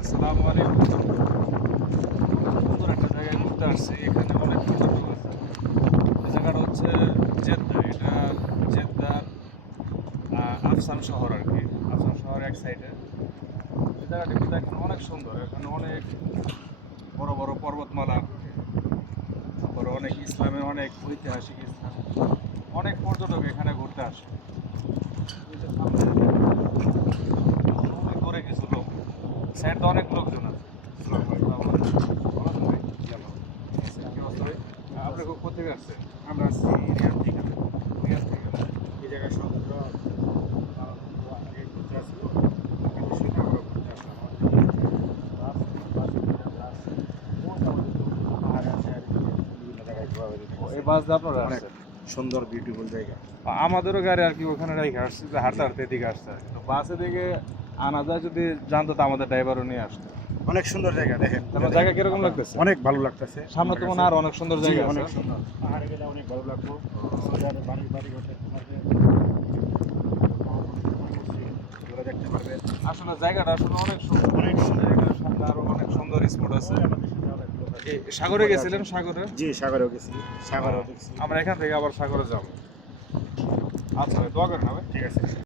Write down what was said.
আসসালামু আলাইকুম। সুন্দর একটা জায়গায় ঘুরতে আসছি এখানে অনেক পর্যটক আছে। এই জায়গাটা হচ্ছে জেদ্দা এটা জেদ্দার আহ, আফসান শহর আর কি আফসান শহর এক সাইডে এই জায়গাটি কিন্তু এখন অনেক সুন্দর এখানে অনেক বড় বড় পর্বতমালা তারপর অনেক ইসলামের অনেক ঐতিহাসিক স্থান। অনেক পর্যটক এখানে ঘুরতে আসে এই যে সামনে অনেক দূরে কিছু লোক সাইডে অনেক লোকজন আছে। আপনি কোথেকে আসছেন আমরা আসছি রিয়াদ থেকে রিয়াদ থেকে এই জায়গায় সমুদ্র আগে ঘুরতে সেটা আমরা আসলাম। এই বাস দিয়ে আপনারা আসছেন? সুন্দর বিউটিফুল জায়গা। আমাদেরও গাড়ি আর কি ওখানে রেখে আসছে যে হাঁটতে হাঁটতে এদিকে আসছে তো বাসে দিকে আনা যায় যদি জানতো তো আমাদের ড্রাইভারও নিয়ে আসতো। অনেক সুন্দর জায়গা দেখেন। আপনার জায়গা কীরকম লাগতেছে? অনেক ভালো লাগতেছে। সামনে তো মনে হয় আর অনেক সুন্দর জায়গা অনেক সুন্দর। পাহাড়ে গেলে অনেক ভালো লাগতো সোজারে বাড়ি বাড়ি ঘটে তোমাকে দেখতে পারবেন। আসলে জায়গাটা আসলে অনেক সুন্দর। অনেক সুন্দর। সামনে আরও অনেক সুন্দর স্পট আছে। সাগরে গেছিলেন? সাগরে? জি সাগরেও গেছি সাগরেও দেখছি। আমরা এখান থেকে আবার সাগরে যাব। আচ্ছা দোয়া করেন হবে ঠিক আছে।